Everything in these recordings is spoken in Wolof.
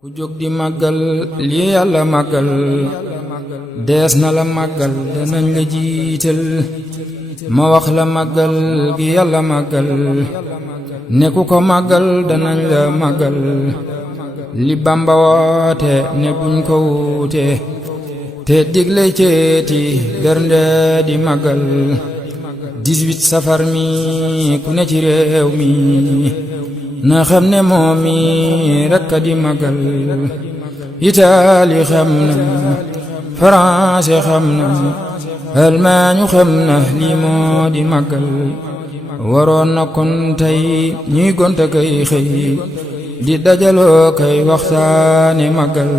ku jóg di màggal li yàlla màggal dees na la màggal danañ la jiital ma wax la màggal gi yàlla màggal ne ku ko màggal danañ la màggal li Bamba woote ne buñ ko wuute te digle ceeti bernde di màggal 18 safar mi ku ne ci réew mi na xam ne moom mi rekk di màggal Itaali xam na France xam na Allemagne xam na lii moo di màggal waroon na kon tey ñuy gonta kay xëy di dajaloo kay waxtaane màggal.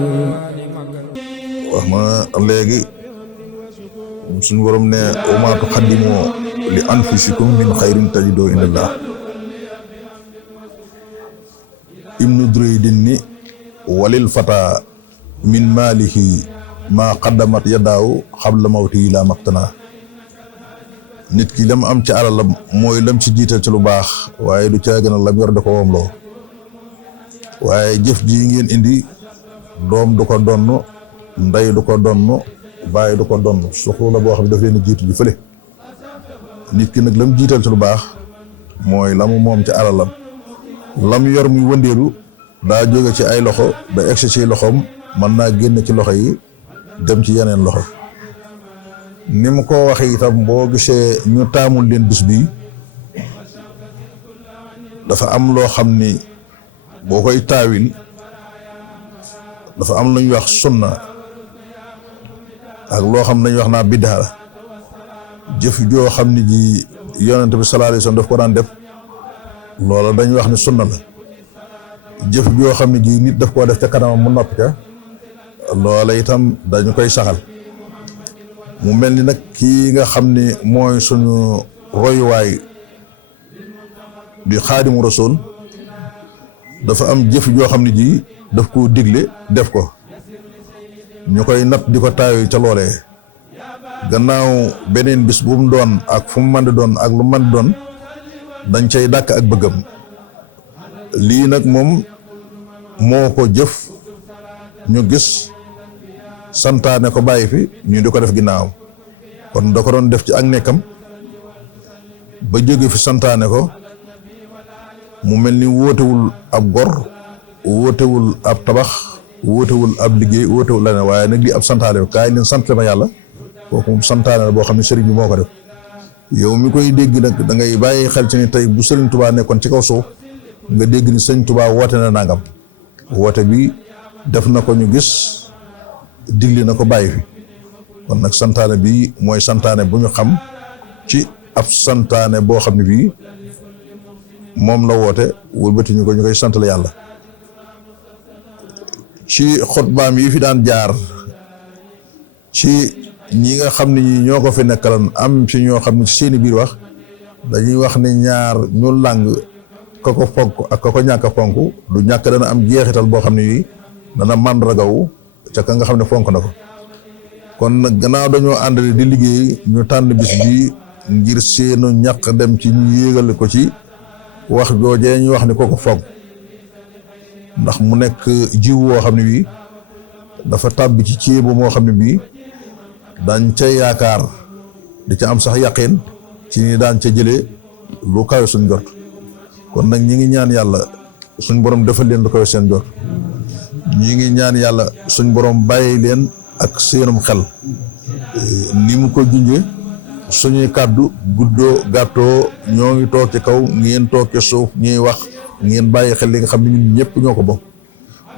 wax ma léegi suñu borom ne wa maa tuqaddimu li anfusikum min xayrin tajidoo indallah ibnu Duraydin ni walil fata min maalihi maa qaddamat yadaaw xabla mawtihi laa maqtana nit ki lam am ci alalam mooy lam ci jiital ci lu baax waaye du caa gën a lam yor da ko womloo waaye jëf ji ngeen indi doom du ko donn ndey du ko donn baay du ko donn suxu la boo xam ne daf leen jiitu ji fële nit ki nag lam jiital ci lu baax mooy lamu moom ci alalam lam yor muy wëndeelu daa jóge ci ay loxo ba egsi ci loxoom mën naa génn ci loxo yi dem ci yeneen loxo ni mu ko waxee itam boo gisee ñu taamul leen bis bi dafa am loo xam ni boo koy taawil dafa am lu ñuy wax sunna ak loo xam ne dañuy wax naa biddaa la jëf joo xam ne ji yonent bi sallallahu alayhi wasallam daf ko daan def loola dañuy wax ni sunna la jëf joo xam ne ji nit daf koo def ca kanamam mu noppi ca loola itam dañu koy saxal mu mel ni nag kii nga xam ne mooy suñu royuwaay di Xaadimu Rasuul dafa am jëf joo xam ne ji daf koo digle def ko ñu koy natt di ko taayu ca loolee gannaaw beneen bis bu mu doon ak fu mu mën di doon ak lu mën di doon dañ cay dàkk ak bëggam lii nag moom moo ko jëf ñu gis santaane ko bàyyi fi ñu di ko def ginnaawam kon da ko doon def ci ak nekkam ba jóge fi santaane ko mu mel ni wóotewul ab gor wóotewul ab tabax wóotewul ab liggéey wóotewul la ne waaye nag lii ab santaane bi kaay leen sant ma yàlla kooku moom santaane la boo xam ne sëriñ bi moo ko def yow mi koy dégg nag da ngay bàyyi xel ci ni tey bu sëriñ Touba nekkoon ci kaw suuf nga dégg ni sëriñ Touba woote na nangam woote bi def na ko ñu gis digle na ko bàyyi fi kon nag santaane bi mooy santaane bu ñu xam ci ab santaane boo xam ne bii moom la woote wëlbati ñu ko ñu koy sant la yàlla ci xutbaam yi fi daan jaar ci ñi nga xam ne ñi ñoo ko fi nekkalan am ci ñoo xam ne ci seeni biir wax dañuy wax ne ñaar ñu làng ka ko fonk ak ka ko ñàkk a fonk du ñàkk dana am jeexital boo xam ne yi dana màndargaw ca ka nga xam ne fonk na ko kon nag gannaaw dañoo ànd di liggéey ñu tànn bis bi ngir seenu ñàkk dem ci ñu yéegal ko ci wax joojee ñu wax ni ko ko fonk ndax mu nekk jiw woo xam ne bii dafa tàbbi ci ceebu moo xam ne bii dañ ca yaakaar di ca am sax yaqin ci ni daan ca jëlee lu kawe suñ jot kon nag ñi ngi ñaan yàlla suñ borom defal leen lu kawe seen jot ñi ngi ñaan yàlla suñ borom bàyyi leen ak seenum xel ni mu ko junjee suñuy kàddu guddoo gàttoo ñoo ngi toog ci kaw ngeen toog ci suuf ñuy wax ngeen bàyyi xel li nga xam ne ñun ñëpp ñoo ko bokk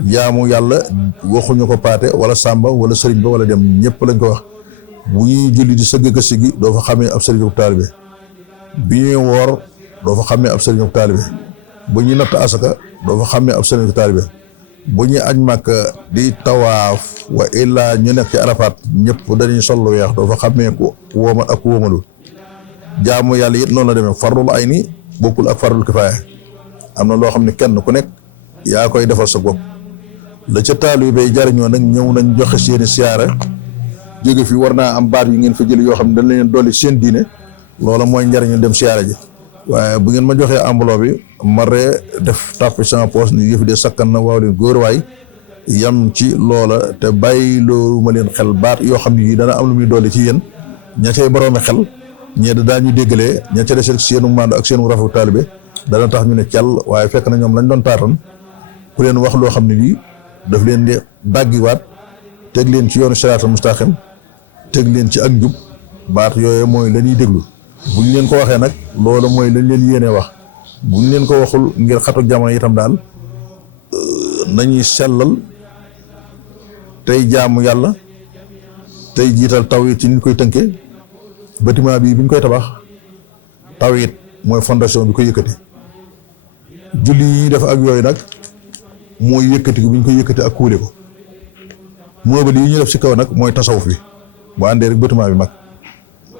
jaamu yàlla waxuñu ko paate wala sàmba wala sëriñ ba wala dem ñëpp lañ ko wax bu ñuy julli di sëgg ka sigi doo fa xamee ab sëriñ ak taalibe bi ñuy woor doo fa xamee ab sëriñ ak taalibe bu ñuy natt asaka doo fa xamee ab sëriñ ak taalibe bu ñuy aj màkka di tawaaf wa illaa ñu nekk ci arafaat ñëpp dañuy sol lu weex doo fa xamee ku woomal ak ku woomalul jaamu yàlla it noonu la demee farlul ay ni bokkul ak farlul kifaaya am na loo xam ne kenn ku nekk yaa koy defal sa bopp la ca taalibe bay jariñoo nag ñëw nañ joxe seeni siyaara jóge fi war naa am baat yu ngeen fa jël yoo xam ne dañ leen dolli seen diine loola mooy njariñu dem siyaara ji waaye bu ngeen ma joxee enveloppe bi ma ree def tàpp sama poos ni yëf de sakkan na waaw leen góor waay yam ci loola te bàyyi loolu ma leen xel baat yoo xam ne yii dana am lu muy dolli ci yéen ña cay boroomi xel ñee daa ñu déggalee ña ca des seenu maandu ak seenu rafetu taalibe dana tax ñu ne cell waaye fekk na ñoom lañ doon taatan ku leen wax loo xam ne lii daf leen di dàggiwaat teg leen ci yoonu siraatal mustaqim teg leen ci ak njub baat yooyu mooy la ñuy déglu buñ leen ko waxee nag loolu mooy lañ leen yéenee wax buñ leen ko waxul ngir xatu jamono itam daal nañuy sellal tey jaamu yàlla tey jiital tawhid ci nit koy tënkee bâtiment bi biñ koy tabax tawhid mooy fondation bi ko yëkkati julli yi def ak yooyu nag mooy yëkkati ko biñ koy yëkkati ak kuule ko moobal yi ñu def ci kaw nag mooy tasawuf bi bu àndee rek bâtiment bi mag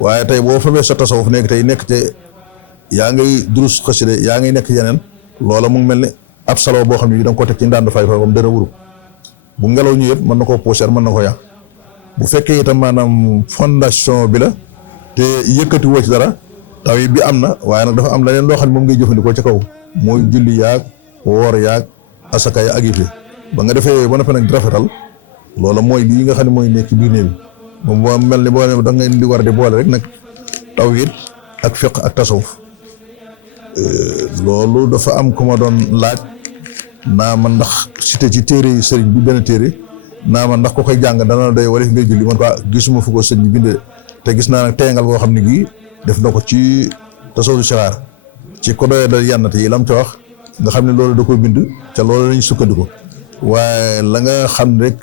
waaye tey boo fabee sa tasawuf nekk tey nekk te yaa ngay durus xasida yaa ngay nekk yeneen loola mu ngi mel ni ab saloo boo xam ne da nga ko teg ci ndànd fay bam dara wuru bu ngelaw ñu yëpp mën na koo pousser mën na ko yàq bu fekkee itam maanaam fondation bi la te yëkkati woo ci dara taw yi bi am na waaye nag dafa am leneen loo xam ne moom ngay jëfandikoo ci kaw mooy julli yaag woor yaag asaka ya ak yëf ba nga defee ba noppi nag di rafetal loola mooy lii nga xam ne mooy nekk ci biir néeg bi moom boo mel ni boo ne da nga di war a di boole rek nag tawhid ak fiqh ak tasawuf loolu dafa am ku ma doon laaj naa ma ndax cité ci téere yi sëriñ bi benn téere naa ma ndax ko koy jàng dana doy wala ngay julli man ko gisuma fu ko sëriñ bi bindee te gis naa nag teengal boo xam ne gii def na ko ci tasawuf sixaar ci ko doyee da yannate yi lam ca wax nga xam ne loolu da koy bind ca loolu lañ sukkandiku waaye la nga xam ne rek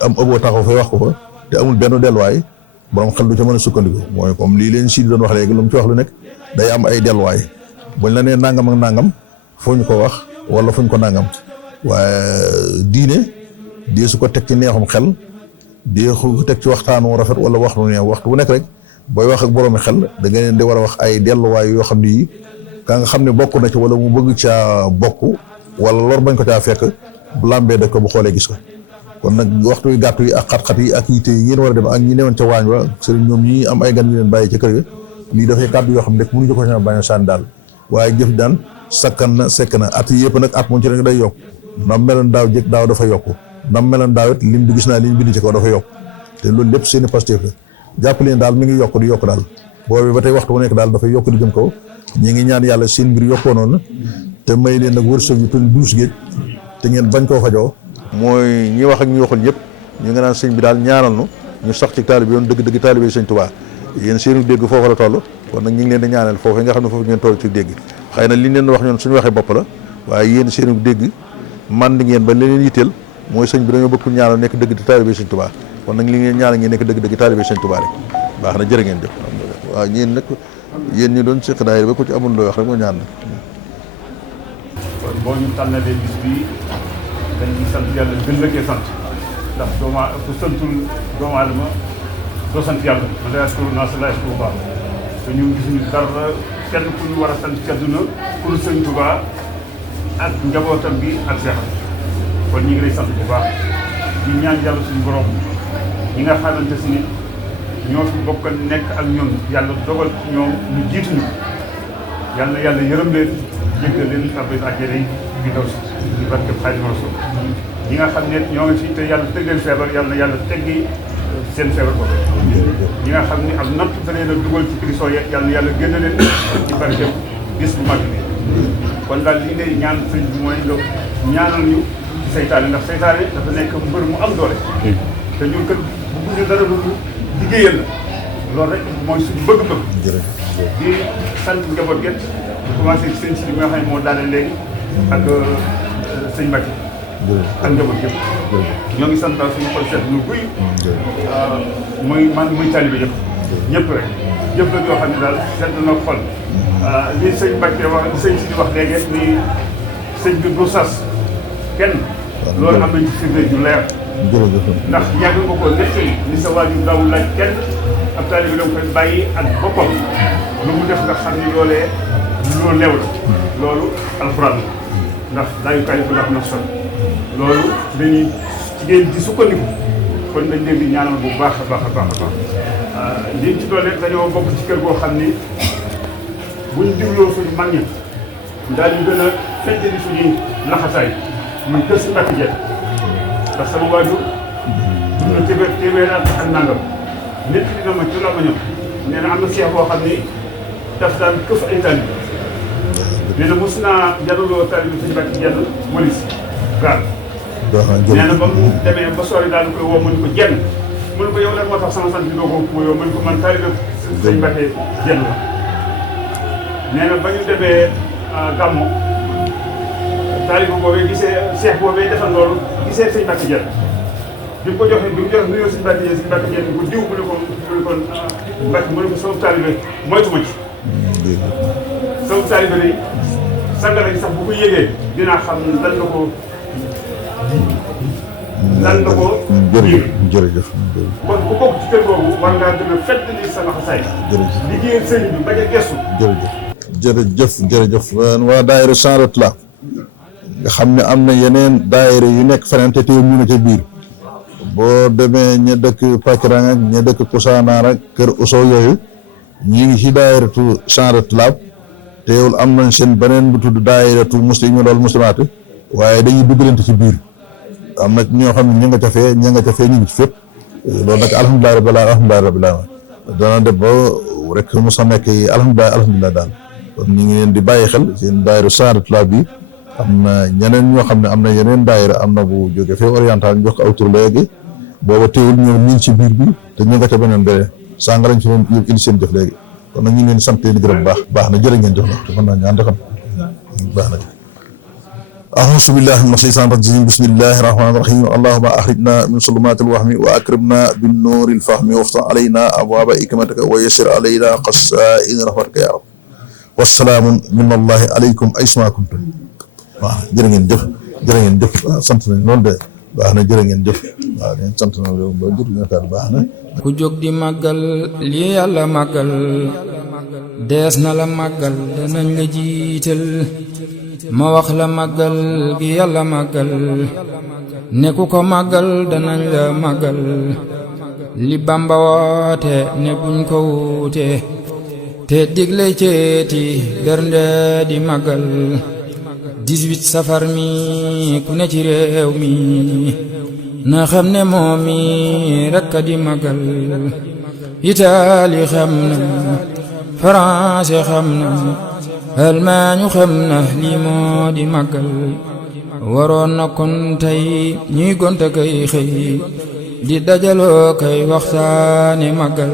am ëbboo taxaw fay wax ko fa te amul benn delluwaay borom xel du ca mën a sukkandiku mooy comme lii leen si doon wax léegi lu mu ci wax lu nekk day am ay delluwaay buñ la nee nangam ak nangam foo ñu ko wax wala fuñ ko nangam waaye diine dee su ko teg ci neexum xel dee su ko teg ci waxtaan wu rafet wala wax lu neex waxtu bu nekk rek booy wax ak boroomi xel da nga leen di war a wax ay delluwaay yoo xam ne yi ka nga xam ne bokk na ci wala mu bëgg caa bokk wala lor bañ ko caa fekk bu làmbee da ko bu xoolee gis ko kon nag waxtu yu gàttu yi ak xat-xat yi ak yitte yi ngeen war a dem ak ñi newoon ca waañ wa sëriñ ñoom ñi am ay gan ñu leen bàyyi ca kër ga lii dafay kàddu yoo xam ne rek mënuñu ko bañ a sànni daal waaye jëf daan sakkan na sekk na at yëpp nag at moom ci rek day yokk ndam meloon daaw jëkk daaw dafa yokk ndam meloon daaw it lim bi gis naa liñ bind ci kaw dafa yokk te loolu lépp seeni Pastef la jàpp leen daal mi ngi yokk di yokk daal boobu ba tey waxtu bu nekk daal dafay yokk di jëm kaw ñi ngi ñaan yàlla seen mbir yokkoo noonu te may leen nag wërsëg yu tudd duus géej te ngeen bañ koo fajoo mooy ñi wax ak ñi waxul ñëpp ñu nga naan sëñ bi daal ñaanal nu ñu sax ci taalibe yoon dëgg taalibe sëñ Tuubaa yéen seenu dégg foofu la toll kon nag ñu ngi leen di ñaanal foofu nga xam ne foofu ngeen toll ci dégg xëy na li leen wax ñoon suñu waxee bopp la waaye yéen seenu dégg man di ngeen ba leneen yitteel mooy sëñ bi dañoo bëgg ñaanal nekk dëgg di taalibe sëñ Tuubaa kon nag li ngeen ñaanal ngeen nekk dëgg taalibe sëñ Tuubaa rek baax na jërë ngeen jëf waaw ñeen nag yéen ñi doon seq daayira ba ku ci amul looy wax rek moo ñaan kon boo ñu tànnalee bis bii dañuy sant yàlla gën la koy sant ndax ku santul doomu aadama doo sant yàlla man la yaskuru naas la yaskuru baax te ñun gisuñu dara kenn ku ñu war a sant ci àdduna pour sëñ Tuubaa ak njabootam bi ak seexam kon ñu ngi lay sant bu baax di ñaan yàlla suñu borom ñi nga xamante si ni ñoo fi bokk nekk ak ñoom yàlla dogal ci ñoom ñu jiituñu yàlla yàlla yërëm leen jéggal leen tabbi àjjana yi fi daw si di barke Xaadimu Rasuul ñi nga xam ne ñoo ngi fi te yàlla teg leen feebar yàlla teggi seen feebar boobu ñi nga xam ne am natt da leen a dugal ci prison yàlla génn leen ci barke bis bu mag bi kon daal li ngay ñaan sëñ bi mooy nga ñaanal ñu seytaane ndax seytaane dafa nekk mbër mu am doole te ñun kat bu guddee dara lu liggéeyal la loolu rek mooy suñu bëgg-bëgg di sant njaboot get di commencé ci sëñ si bi nga xam ne moo daane léegi ak sëñ Mbacke ak njaboot yëpp ñoo ngi sant suñu xol seet ñu guy muy taalibe yëpp ñëpp rek yëpp la yoo xam ne daal seet na xol li sëñ Mbacke wax li sëñ si di wax léegi ni sëñ bi du sas kenn loolu am nañ ci firnde ju leer ndax yàgg nga ko nettali ni sa waajur daawul laaj kenn ab taalibe da nga koy bàyyi ak boppam lu mu def nga xam ni loolee loolu leew la loolu alxuraan la ndax laa yukallifu llaahu nafsan loolu dañuy jigéen di sukkandiku kon dañ leen di ñaanal bu baax a baax a baax a baax liñ ci doole dañoo bokk ci kër goo xam ni buñ digloo suñu mag ñi daal ñu gën a feddali suñuy laxasaay muy kër si Mbacke Diène ndax sama waajur dund na téeméer at ak nangam nit ki dina ma ci la ma ñëw nee na am na seex boo xam ni daf daan këf ay taalibe nee na mos naa jaruloo taalibe suñu bàcc jenn walis gaal nee na ba mu demee ba sori daal koy woo mënu ko jenn mënu ko yow lan moo tax sama sant bi doo ko yow mënu ko man taalibe suñu bàcc jenn la nee na ba ñu demee gàmmu taalibe boobee gisee seex boobee defal loolu gisee suñu bàcc jenn bi mu ko joxee bi mu jox nuyoo suñu bàcc jenn ko diw mu ne ko mbàcc mu ne ko sama taalibe moytu ma ci sama taalibe day sanga lañ sax bu ko yégee dinaa xam lan la ko jërëjëf kon ku bokk ci kër boobu war ngaa gën a fedd li sa laxasaay liggéeyal sëñ bi bañ a gestu jërëjëf waa daayira Saaratu la nga xam ne am na yeneen daayira yu nekk feneen te teew ñu ne ca biir boo demee ña dëkk Pakirang ak ña dëkk Kousanaar ak kër Ousso yooyu ñi ngi ci daayiratu Saaratu la teewul am nañ seen beneen bu tudd daayiratu muslim loolu muslimaat waaye dañuy duggalante ci biir am na ñoo xam ne ña nga ca fee ñu ngi ci fépp loolu nag alhamdulilah rabbil alamin dana def ba rek mos a nekk alhamdulilah daal kon ñu ngi leen di bàyyi xel seen daayira Saaratu la bi am na ñeneen ñoo xam ne am na yeneen daayira am na bu jóge fee oriental ñu jox ko aw tur léegi booba teewul ñoom ñu ngi ci biir bi te ñu nga ca beneen beneen sànga lañ fi doon indi seen jëf léegi kon nag ñu ngi leen sant leen gërëm baax na jërë ngeen jëf na te mën naa ñaan xam baax na أعوذ بالله من الشيطان الرجيم بسم الله الرحمن الرحيم اللهم أخرجنا من ظلمات الوهم وأكرمنا بالنور الفهم وافتح علينا أبواب حكمتك ويسر علينا خزائن رحمتك يا رب والسلام من الله عليكم أينما كنتم waaw jërë ngeen jëf sant nañ loolu de baax na jërë ngeen jëf waaw sant na loolu ba jur ñaataal baax na ku jóg di màggal lii yàlla màggal dees na la màggal danañ la jiital ma wax la màggal gi yàlla màggal ne ku ko màggal danañ la màggal li Bamba woote ne buñ ko wuute te digle ceeti bernde di màggal 18 safar mi ku ne ci réew mi na xam ne moom mi rekk a di màggal Italie xam na France xam na Allemagne xam na lii moo di màggal waroon na kon tey ñuy gonta kay xëy di dajaloo kay waxtaane màggal